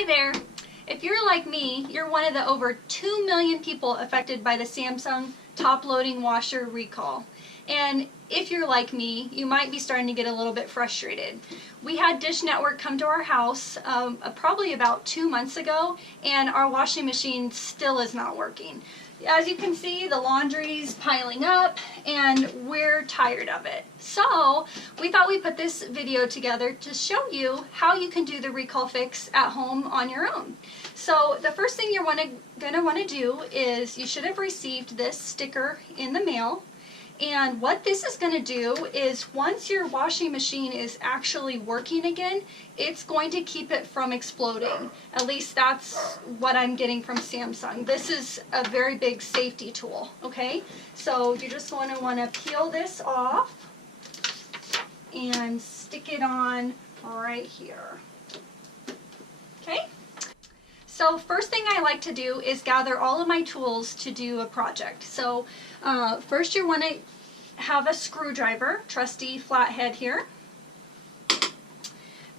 Hi there. If you're like me, you're one of the over 2 million people affected by the Samsung top-loading washer recall. And if you're like me, you might be starting to get a little bit frustrated. We had Dish Network come to our house probably about 2 months ago, and our washing machine still is not working. As you can see, the laundry's piling up and we're tired of it. So we thought we'd put this video together to show you how you can do the recall fix at home on your own. So the first thing you're gonna want to do is, you should have received this sticker in the mail. And what this is going to do is, once your washing machine is actually working again, it's going to keep it from exploding. At least that's what I'm getting from Samsung. This is a very big safety tool, okay? So you're just going to want to peel this off and stick it on right here. Okay? So first thing I like to do is gather all of my tools to do a project. So first you want to have a screwdriver, trusty flathead here.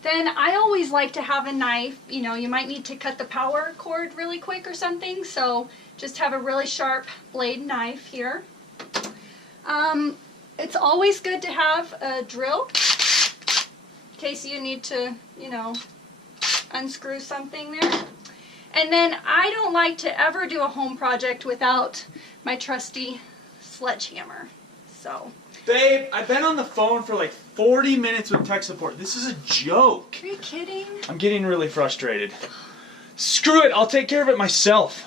Then I always like to have a knife. You know, you might need to cut the power cord really quick or something, so just have a really sharp blade knife here. It's always good to have a drill in case you need to, you know, unscrew something there. And then I don't like to ever do a home project without my trusty sledgehammer. So. Babe, I've been on the phone for like 40 minutes with tech support. This is a joke. Are you kidding? I'm getting really frustrated. Screw it, I'll take care of it myself.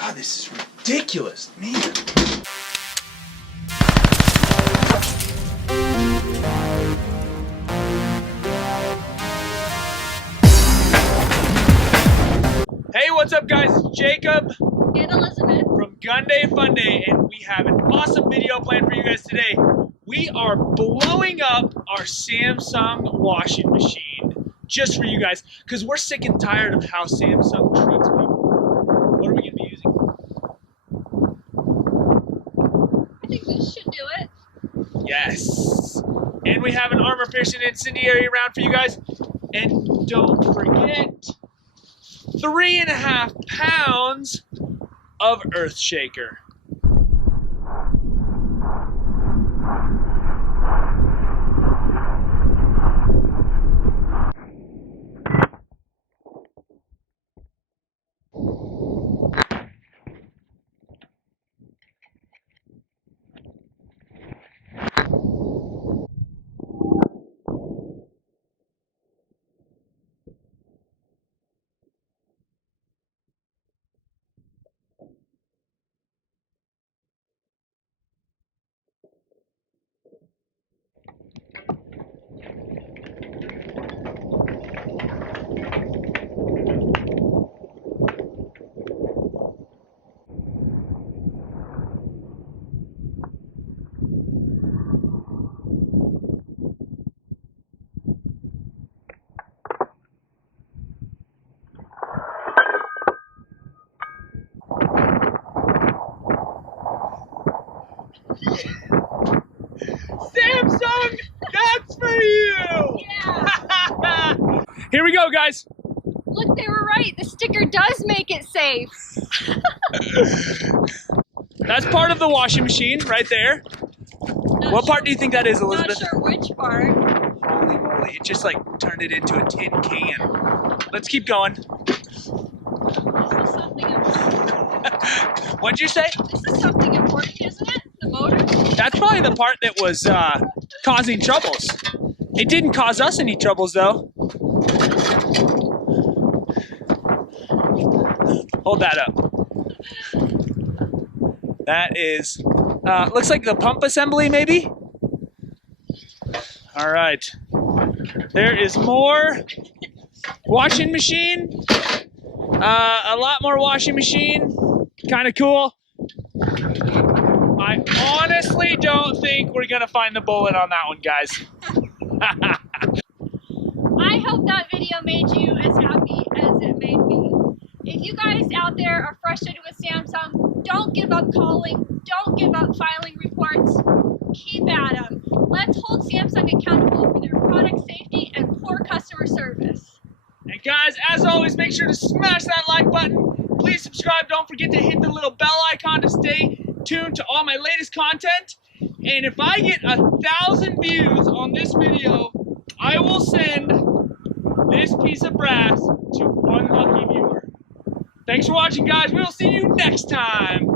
God, this is ridiculous, man. Hey, what's up guys? It's Jacob And Elizabeth from Gunday, Funday, and we have an awesome video planned for you guys today. We are blowing up our Samsung washing machine just for you guys, because we're sick and tired of how Samsung treats people. What are we going to be using? I think this should do it. Yes! And we have an armor-piercing incendiary round for you guys. And don't forget, 3.5 pounds of Earth Shaker. Samsung, that's for you! Yeah! Here we go, guys. Look, they were right. The sticker does make it safe. That's part of the washing machine right there. What part do you think that is, Elizabeth? Not sure which part. Holy moly, it just like turned it into a tin can. Let's keep going. This is something important. What'd you say? This is something important, isn't it? The motor? That's probably the part that was causing troubles. It didn't cause us any troubles though. Hold that up. That is, looks like the pump assembly maybe? All right. There is more washing machine. A lot more washing machine. Kind of cool. I honestly don't think we're gonna find the bullet on that one, guys. I hope that video made you as happy as it made me. If you guys out there are frustrated with Samsung, don't give up calling, don't give up filing reports, keep at them. Let's hold Samsung accountable for their product safety and poor customer service. guys, as always, make sure to smash that like button. Please subscribe. Don't forget to hit the little bell icon to stay tuned to all my latest content. And if I get 1,000 views on this video, I will send this piece of brass to one lucky viewer. Thanks for watching, guys. We will see you next time.